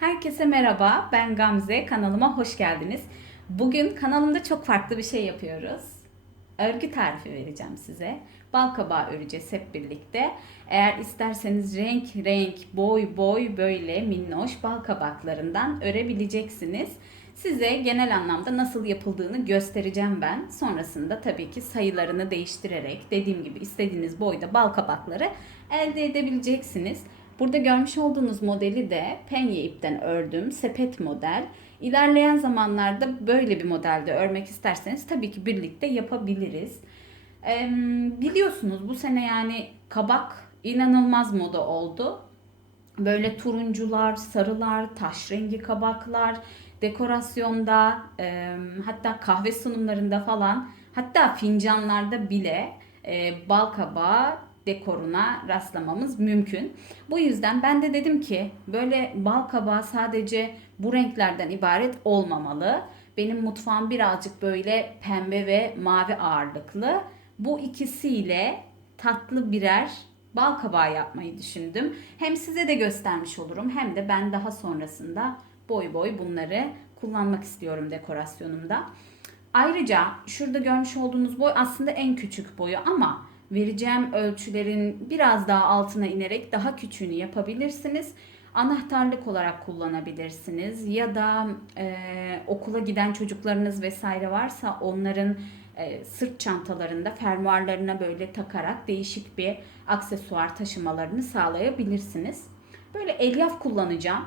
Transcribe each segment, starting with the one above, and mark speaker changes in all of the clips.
Speaker 1: Herkese merhaba, ben Gamze. Kanalıma hoş geldiniz. Bugün kanalımda çok farklı bir şey yapıyoruz. Örgü tarifi vereceğim size. Balkabağı öreceğiz hep birlikte. Eğer isterseniz renk renk, boy boy böyle minnoş balkabaklarından örebileceksiniz. Size genel anlamda nasıl yapıldığını göstereceğim ben. Sonrasında tabii ki sayılarını değiştirerek dediğim gibi istediğiniz boyda balkabakları elde edebileceksiniz. Burada görmüş olduğunuz modeli de penye ipten ördüm. Sepet model. İlerleyen zamanlarda böyle bir modelde örmek isterseniz tabii ki birlikte yapabiliriz. Ee, biliyorsunuz bu sene yani kabak inanılmaz moda oldu. Böyle turuncular, sarılar, taş rengi kabaklar, dekorasyonda, e, hatta kahve sunumlarında falan, hatta fincanlarda bile e, bal kabağı dekoruna rastlamamız mümkün. Bu yüzden ben de dedim ki böyle bal kabağı sadece bu renklerden ibaret olmamalı. Benim mutfağım birazcık böyle pembe ve mavi ağırlıklı. Bu ikisiyle tatlı birer bal kabağı yapmayı düşündüm. Hem size de göstermiş olurum hem de ben daha sonrasında boy boy bunları kullanmak istiyorum dekorasyonumda. Ayrıca şurada görmüş olduğunuz boy aslında en küçük boyu ama vereceğim ölçülerin biraz daha altına inerek daha küçüğünü yapabilirsiniz. Anahtarlık olarak kullanabilirsiniz ya da e, okula giden çocuklarınız vesaire varsa onların e, sırt çantalarında fermuarlarına böyle takarak değişik bir aksesuar taşımalarını sağlayabilirsiniz. Böyle elyaf kullanacağım.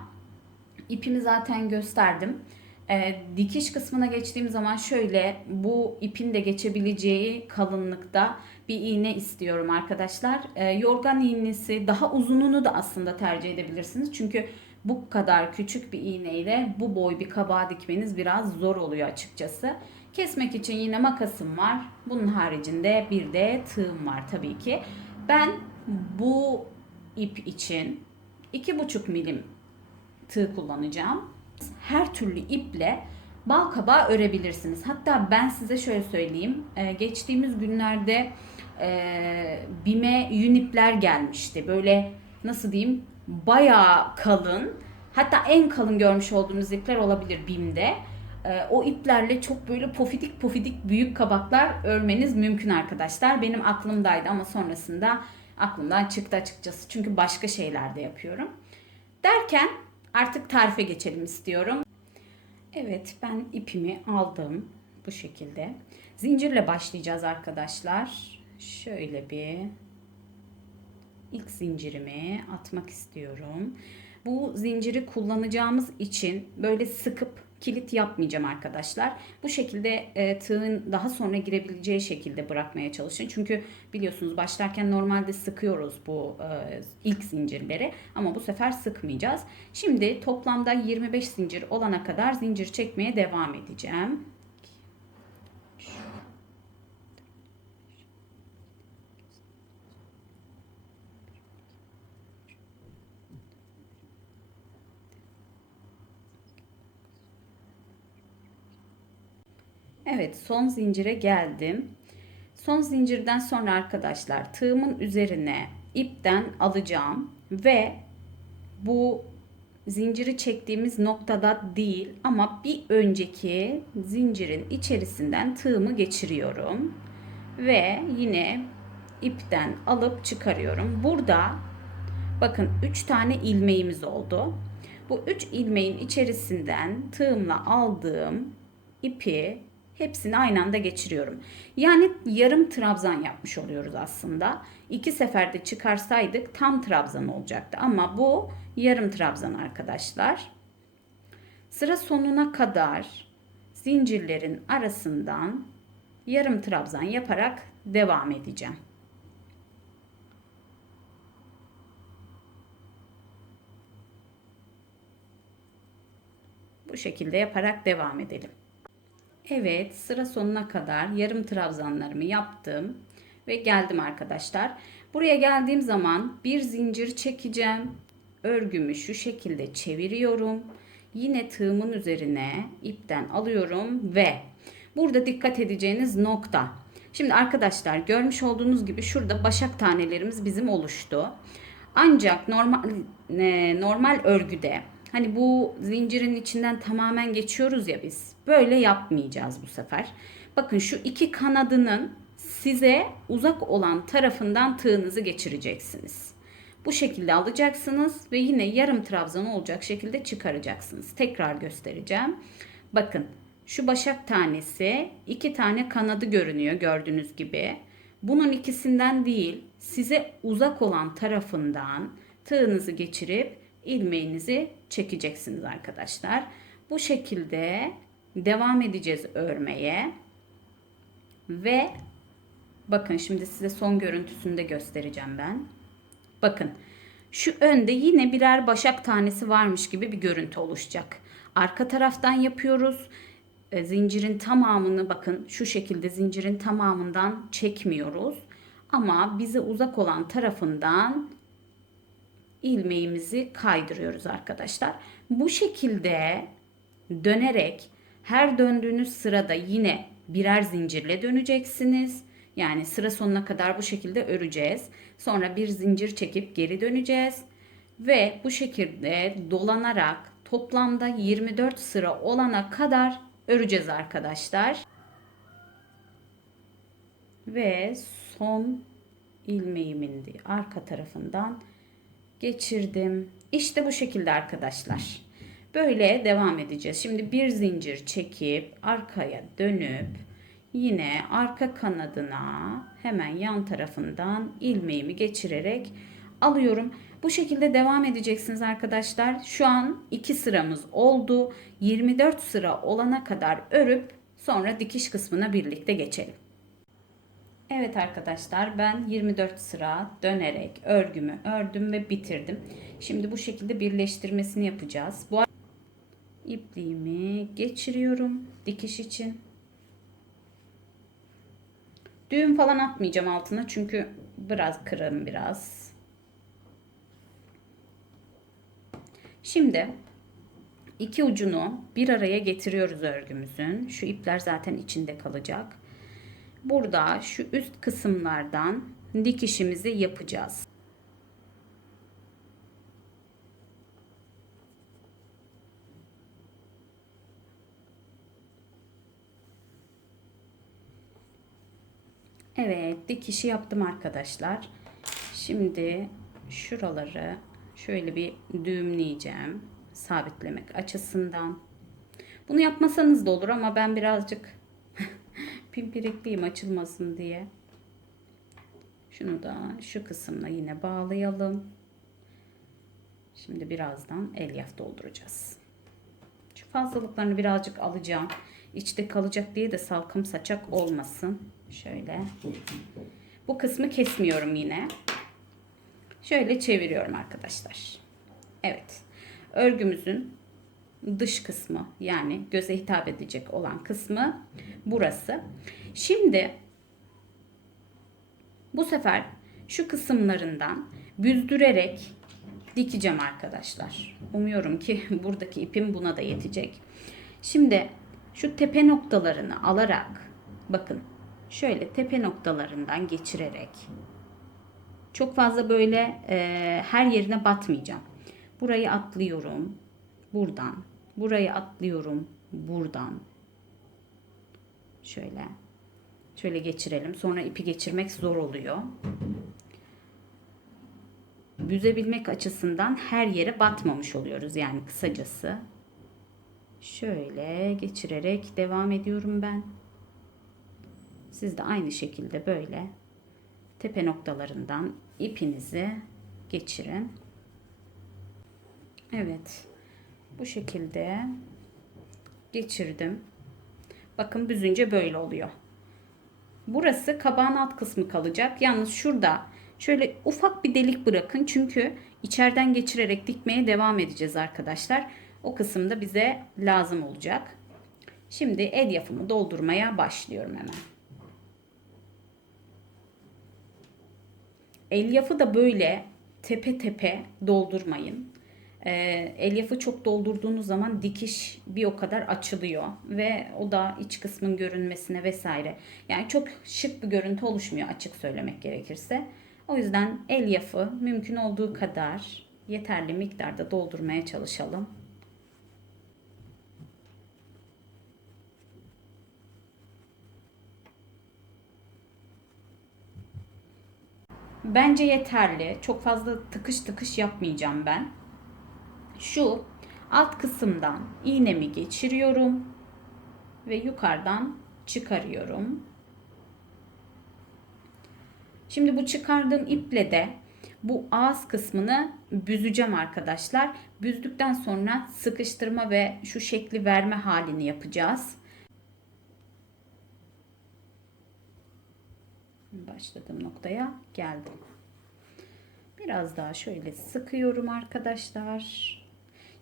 Speaker 1: İpimi zaten gösterdim. E, dikiş kısmına geçtiğim zaman şöyle bu ipin de geçebileceği kalınlıkta bir iğne istiyorum arkadaşlar. E, yorgan iğnesi daha uzununu da aslında tercih edebilirsiniz. Çünkü bu kadar küçük bir iğneyle bu boy bir kabağı dikmeniz biraz zor oluyor açıkçası. Kesmek için yine makasım var. Bunun haricinde bir de tığım var tabii ki. Ben bu ip için 2,5 milim tığ kullanacağım. Her türlü iple bal kabağı örebilirsiniz. Hatta ben size şöyle söyleyeyim. Ee, geçtiğimiz günlerde e, BİM'e yün ipler gelmişti. Böyle nasıl diyeyim bayağı kalın. Hatta en kalın görmüş olduğunuz ipler olabilir BİM'de. Ee, o iplerle çok böyle pofidik pofidik büyük kabaklar örmeniz mümkün arkadaşlar. Benim aklımdaydı ama sonrasında aklımdan çıktı açıkçası. Çünkü başka şeyler de yapıyorum. Derken artık tarife geçelim istiyorum. Evet ben ipimi aldım bu şekilde. Zincirle başlayacağız arkadaşlar. Şöyle bir ilk zincirimi atmak istiyorum. Bu zinciri kullanacağımız için böyle sıkıp kilit yapmayacağım arkadaşlar. Bu şekilde e, tığın daha sonra girebileceği şekilde bırakmaya çalışın. Çünkü biliyorsunuz başlarken normalde sıkıyoruz bu e, ilk zincirleri ama bu sefer sıkmayacağız. Şimdi toplamda 25 zincir olana kadar zincir çekmeye devam edeceğim. Evet son zincire geldim. Son zincirden sonra arkadaşlar tığımın üzerine ipten alacağım ve bu zinciri çektiğimiz noktada değil ama bir önceki zincirin içerisinden tığımı geçiriyorum ve yine ipten alıp çıkarıyorum. Burada bakın 3 tane ilmeğimiz oldu. Bu 3 ilmeğin içerisinden tığımla aldığım ipi Hepsini aynı anda geçiriyorum. Yani yarım trabzan yapmış oluyoruz aslında. İki seferde çıkarsaydık tam trabzan olacaktı. Ama bu yarım trabzan arkadaşlar. Sıra sonuna kadar zincirlerin arasından yarım trabzan yaparak devam edeceğim. Bu şekilde yaparak devam edelim. Evet sıra sonuna kadar yarım trabzanlarımı yaptım ve geldim arkadaşlar. Buraya geldiğim zaman bir zincir çekeceğim. Örgümü şu şekilde çeviriyorum. Yine tığımın üzerine ipten alıyorum ve burada dikkat edeceğiniz nokta. Şimdi arkadaşlar görmüş olduğunuz gibi şurada başak tanelerimiz bizim oluştu. Ancak normal e, normal örgüde Hani bu zincirin içinden tamamen geçiyoruz ya biz. Böyle yapmayacağız bu sefer. Bakın şu iki kanadının size uzak olan tarafından tığınızı geçireceksiniz. Bu şekilde alacaksınız ve yine yarım trabzan olacak şekilde çıkaracaksınız. Tekrar göstereceğim. Bakın şu başak tanesi iki tane kanadı görünüyor gördüğünüz gibi. Bunun ikisinden değil size uzak olan tarafından tığınızı geçirip ilmeğinizi çekeceksiniz arkadaşlar. Bu şekilde devam edeceğiz örmeye. Ve bakın şimdi size son görüntüsünü de göstereceğim ben. Bakın şu önde yine birer başak tanesi varmış gibi bir görüntü oluşacak. Arka taraftan yapıyoruz. E, zincirin tamamını bakın şu şekilde zincirin tamamından çekmiyoruz. Ama bize uzak olan tarafından ilmeğimizi kaydırıyoruz arkadaşlar. Bu şekilde dönerek her döndüğünüz sırada yine birer zincirle döneceksiniz. Yani sıra sonuna kadar bu şekilde öreceğiz. Sonra bir zincir çekip geri döneceğiz. Ve bu şekilde dolanarak toplamda 24 sıra olana kadar öreceğiz arkadaşlar. Ve son ilmeğimin arka tarafından geçirdim. İşte bu şekilde arkadaşlar. Böyle devam edeceğiz. Şimdi bir zincir çekip arkaya dönüp yine arka kanadına hemen yan tarafından ilmeğimi geçirerek alıyorum. Bu şekilde devam edeceksiniz arkadaşlar. Şu an 2 sıramız oldu. 24 sıra olana kadar örüp sonra dikiş kısmına birlikte geçelim. Evet arkadaşlar ben 24 sıra dönerek örgümü ördüm ve bitirdim. Şimdi bu şekilde birleştirmesini yapacağız. Bu ipliğimi geçiriyorum dikiş için. Düğüm falan atmayacağım altına çünkü biraz kırarım biraz. Şimdi iki ucunu bir araya getiriyoruz örgümüzün. Şu ipler zaten içinde kalacak. Burada şu üst kısımlardan dikişimizi yapacağız. Evet dikişi yaptım arkadaşlar. Şimdi şuraları şöyle bir düğümleyeceğim. Sabitlemek açısından. Bunu yapmasanız da olur ama ben birazcık pimpirikliyim açılmasın diye. Şunu da şu kısımla yine bağlayalım. Şimdi birazdan elyaf dolduracağız. Şu fazlalıklarını birazcık alacağım. İçte kalacak diye de salkım saçak olmasın. Şöyle. Bu kısmı kesmiyorum yine. Şöyle çeviriyorum arkadaşlar. Evet. Örgümüzün dış kısmı yani göze hitap edecek olan kısmı burası. Şimdi bu sefer şu kısımlarından büzdürerek dikeceğim arkadaşlar. Umuyorum ki buradaki ipim buna da yetecek. Şimdi şu tepe noktalarını alarak bakın şöyle tepe noktalarından geçirerek çok fazla böyle e, her yerine batmayacağım. Burayı atlıyorum. Buradan. Burayı atlıyorum. Buradan. Şöyle. Şöyle geçirelim. Sonra ipi geçirmek zor oluyor. Büzebilmek açısından her yere batmamış oluyoruz. Yani kısacası. Şöyle geçirerek devam ediyorum ben. Siz de aynı şekilde böyle tepe noktalarından ipinizi geçirin. Evet. Bu şekilde geçirdim. Bakın büzünce böyle oluyor. Burası kabağın alt kısmı kalacak. Yalnız şurada şöyle ufak bir delik bırakın. Çünkü içeriden geçirerek dikmeye devam edeceğiz arkadaşlar. O kısımda bize lazım olacak. Şimdi elyafımı doldurmaya başlıyorum hemen. Elyafı da böyle tepe tepe doldurmayın e, elyafı çok doldurduğunuz zaman dikiş bir o kadar açılıyor ve o da iç kısmın görünmesine vesaire. Yani çok şık bir görüntü oluşmuyor açık söylemek gerekirse. O yüzden elyafı mümkün olduğu kadar yeterli miktarda doldurmaya çalışalım. Bence yeterli. Çok fazla tıkış tıkış yapmayacağım ben. Şu alt kısımdan iğnemi geçiriyorum ve yukarıdan çıkarıyorum. Şimdi bu çıkardığım iple de bu ağız kısmını büzeceğim arkadaşlar. Büzdükten sonra sıkıştırma ve şu şekli verme halini yapacağız. Başladığım noktaya geldim. Biraz daha şöyle sıkıyorum arkadaşlar.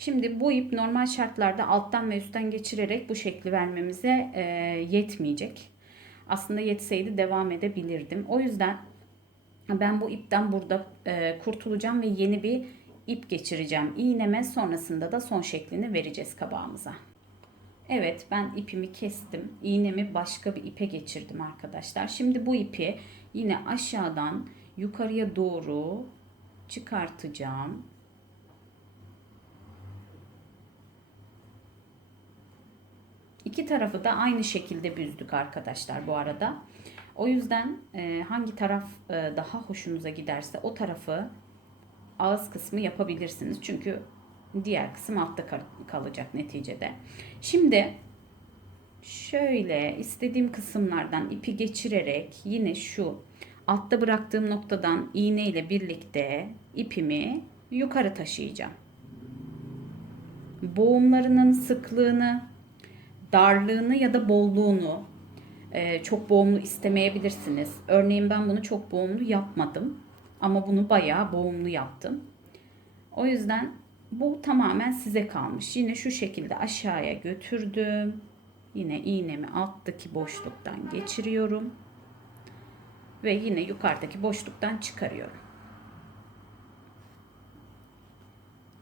Speaker 1: Şimdi bu ip normal şartlarda alttan ve üstten geçirerek bu şekli vermemize e, yetmeyecek. Aslında yetseydi devam edebilirdim. O yüzden ben bu ipten burada e, kurtulacağım ve yeni bir ip geçireceğim iğneme. Sonrasında da son şeklini vereceğiz kabağımıza. Evet ben ipimi kestim. İğnemi başka bir ipe geçirdim arkadaşlar. Şimdi bu ipi yine aşağıdan yukarıya doğru çıkartacağım. İki tarafı da aynı şekilde büzdük arkadaşlar bu arada. O yüzden e, hangi taraf e, daha hoşunuza giderse o tarafı ağız kısmı yapabilirsiniz. Çünkü diğer kısım altta kalacak neticede. Şimdi şöyle istediğim kısımlardan ipi geçirerek yine şu altta bıraktığım noktadan iğne ile birlikte ipimi yukarı taşıyacağım. Boğumlarının sıklığını, darlığını ya da bolluğunu e, çok boğumlu istemeyebilirsiniz. Örneğin ben bunu çok boğumlu yapmadım. Ama bunu bayağı boğumlu yaptım. O yüzden bu tamamen size kalmış. Yine şu şekilde aşağıya götürdüm. Yine iğnemi alttaki boşluktan geçiriyorum. Ve yine yukarıdaki boşluktan çıkarıyorum.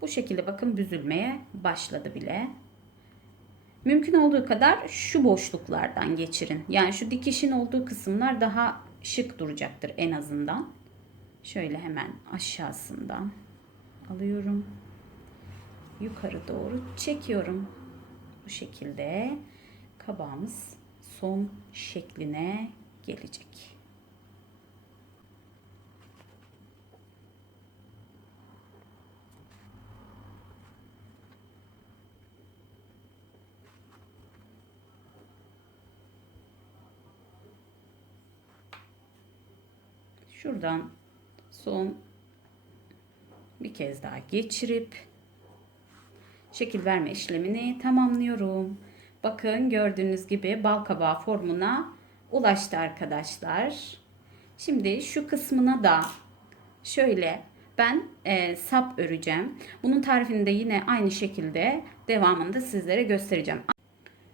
Speaker 1: Bu şekilde bakın büzülmeye başladı bile. Mümkün olduğu kadar şu boşluklardan geçirin. Yani şu dikişin olduğu kısımlar daha şık duracaktır en azından. Şöyle hemen aşağısından alıyorum. Yukarı doğru çekiyorum. Bu şekilde kabağımız son şekline gelecek. Şuradan son bir kez daha geçirip şekil verme işlemini tamamlıyorum. Bakın gördüğünüz gibi bal kabağı formuna ulaştı arkadaşlar. Şimdi şu kısmına da şöyle ben e, sap öreceğim. Bunun tarifini de yine aynı şekilde devamında sizlere göstereceğim.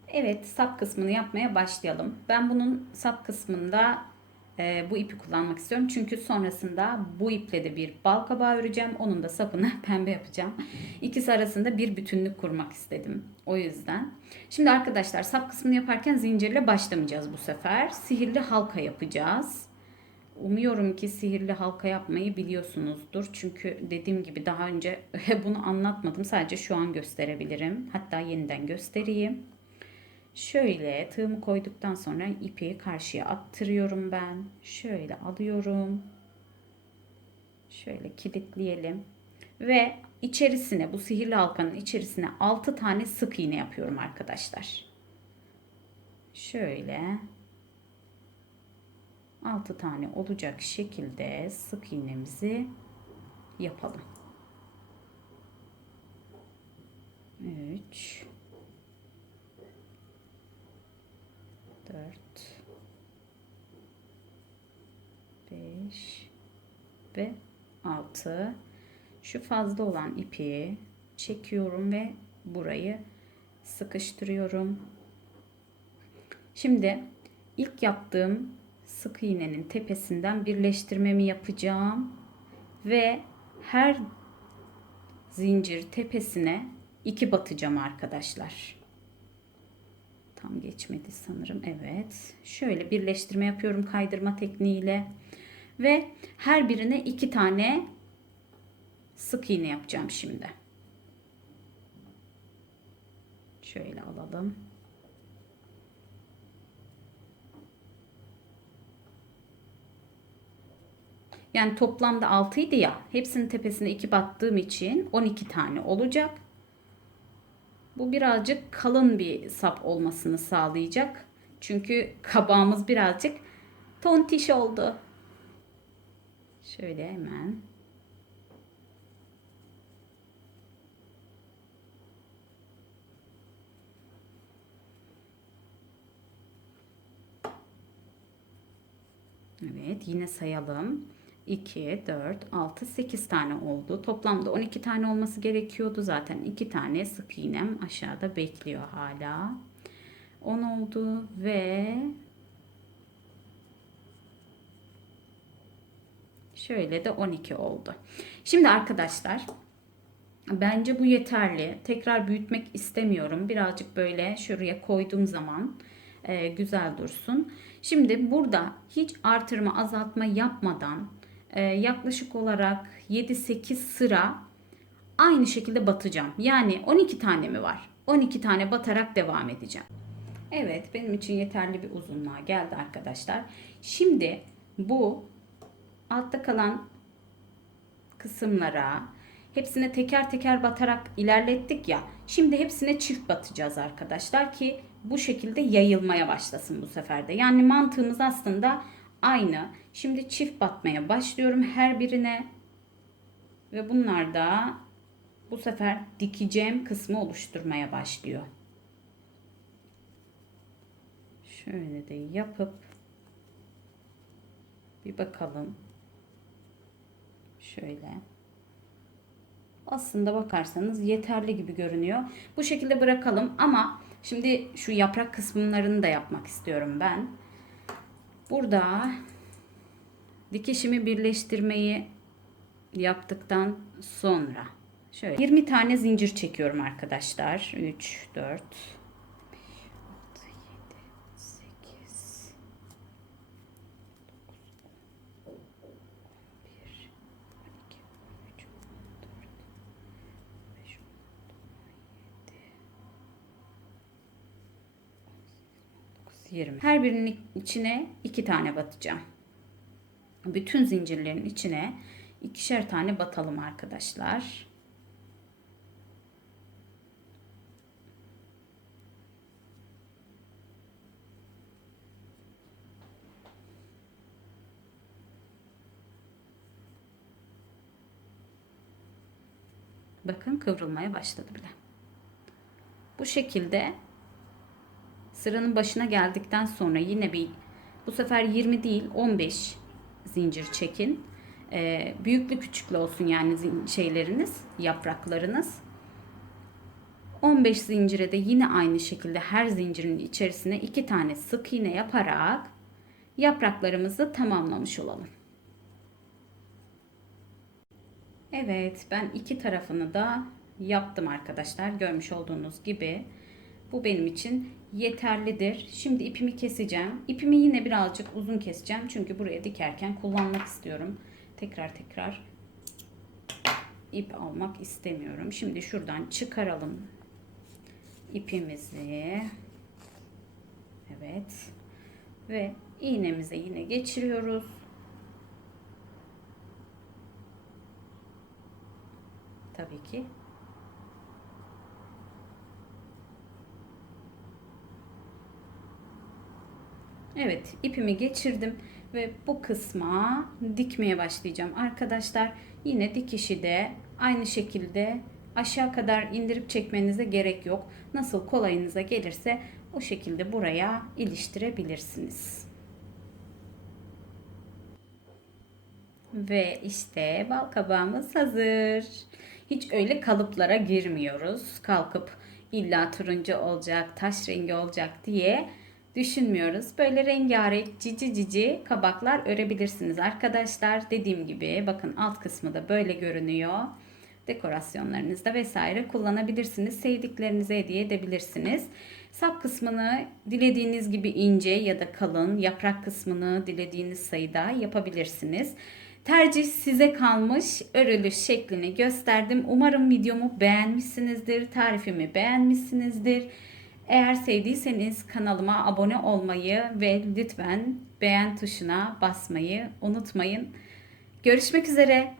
Speaker 1: Evet sap kısmını yapmaya başlayalım. Ben bunun sap kısmında e, bu ipi kullanmak istiyorum. Çünkü sonrasında bu iple de bir bal kabağı öreceğim. Onun da sapını pembe yapacağım. İkisi arasında bir bütünlük kurmak istedim. O yüzden. Şimdi arkadaşlar sap kısmını yaparken zincirle başlamayacağız bu sefer. Sihirli halka yapacağız. Umuyorum ki sihirli halka yapmayı biliyorsunuzdur. Çünkü dediğim gibi daha önce bunu anlatmadım. Sadece şu an gösterebilirim. Hatta yeniden göstereyim. Şöyle tığımı koyduktan sonra ipi karşıya attırıyorum ben. Şöyle alıyorum. Şöyle kilitleyelim. Ve içerisine bu sihirli halkanın içerisine 6 tane sık iğne yapıyorum arkadaşlar. Şöyle 6 tane olacak şekilde sık iğnemizi yapalım. 3 4 5 ve 6 şu fazla olan ipi çekiyorum ve burayı sıkıştırıyorum. Şimdi ilk yaptığım sık iğnenin tepesinden birleştirmemi yapacağım ve her zincir tepesine iki batacağım arkadaşlar. Tam geçmedi sanırım. Evet. Şöyle birleştirme yapıyorum kaydırma tekniğiyle. Ve her birine iki tane sık iğne yapacağım şimdi. Şöyle alalım. Yani toplamda 6 idi ya. Hepsinin tepesine 2 battığım için 12 tane olacak. Bu birazcık kalın bir sap olmasını sağlayacak. Çünkü kabağımız birazcık tontiş oldu. Şöyle hemen. Evet yine sayalım. 2, 4, 6, 8 tane oldu. Toplamda 12 tane olması gerekiyordu zaten. 2 tane sık iğnem aşağıda bekliyor hala. 10 oldu ve şöyle de 12 oldu. Şimdi arkadaşlar bence bu yeterli. Tekrar büyütmek istemiyorum. Birazcık böyle şuraya koyduğum zaman e, güzel dursun. Şimdi burada hiç artırma azaltma yapmadan yaklaşık olarak 7-8 sıra aynı şekilde batacağım. Yani 12 tane mi var? 12 tane batarak devam edeceğim. Evet benim için yeterli bir uzunluğa geldi arkadaşlar. Şimdi bu altta kalan kısımlara hepsine teker teker batarak ilerlettik ya. Şimdi hepsine çift batacağız arkadaşlar ki bu şekilde yayılmaya başlasın bu seferde. Yani mantığımız aslında aynı. Şimdi çift batmaya başlıyorum her birine. Ve bunlar da bu sefer dikeceğim kısmı oluşturmaya başlıyor. Şöyle de yapıp bir bakalım. Şöyle. Aslında bakarsanız yeterli gibi görünüyor. Bu şekilde bırakalım ama şimdi şu yaprak kısımlarını da yapmak istiyorum ben. Burada dikişimi birleştirmeyi yaptıktan sonra şöyle 20 tane zincir çekiyorum arkadaşlar. 3 4 20. Her birinin içine iki tane batacağım. Bütün zincirlerin içine ikişer tane batalım arkadaşlar. Bakın kıvrılmaya başladı bile. Bu şekilde Sıranın başına geldikten sonra yine bir bu sefer 20 değil 15 zincir çekin. Ee, büyüklü küçüklü olsun yani şeyleriniz, yapraklarınız. 15 zincire de yine aynı şekilde her zincirin içerisine iki tane sık iğne yaparak yapraklarımızı tamamlamış olalım. Evet ben iki tarafını da yaptım arkadaşlar. Görmüş olduğunuz gibi. Bu benim için yeterlidir. Şimdi ipimi keseceğim. İpimi yine birazcık uzun keseceğim. Çünkü buraya dikerken kullanmak istiyorum. Tekrar tekrar ip almak istemiyorum. Şimdi şuradan çıkaralım ipimizi. Evet. Ve iğnemize yine geçiriyoruz. Tabii ki Evet ipimi geçirdim ve bu kısma dikmeye başlayacağım. Arkadaşlar yine dikişi de aynı şekilde aşağı kadar indirip çekmenize gerek yok. Nasıl kolayınıza gelirse o şekilde buraya iliştirebilirsiniz. Ve işte bal kabağımız hazır. Hiç öyle kalıplara girmiyoruz. Kalkıp illa turuncu olacak, taş rengi olacak diye düşünmüyoruz. Böyle rengarenk cici cici kabaklar örebilirsiniz arkadaşlar. Dediğim gibi bakın alt kısmı da böyle görünüyor. Dekorasyonlarınızda vesaire kullanabilirsiniz. Sevdiklerinize hediye edebilirsiniz. Sap kısmını dilediğiniz gibi ince ya da kalın, yaprak kısmını dilediğiniz sayıda yapabilirsiniz. Tercih size kalmış. Örülüş şeklini gösterdim. Umarım videomu beğenmişsinizdir. Tarifimi beğenmişsinizdir. Eğer sevdiyseniz kanalıma abone olmayı ve lütfen beğen tuşuna basmayı unutmayın. Görüşmek üzere.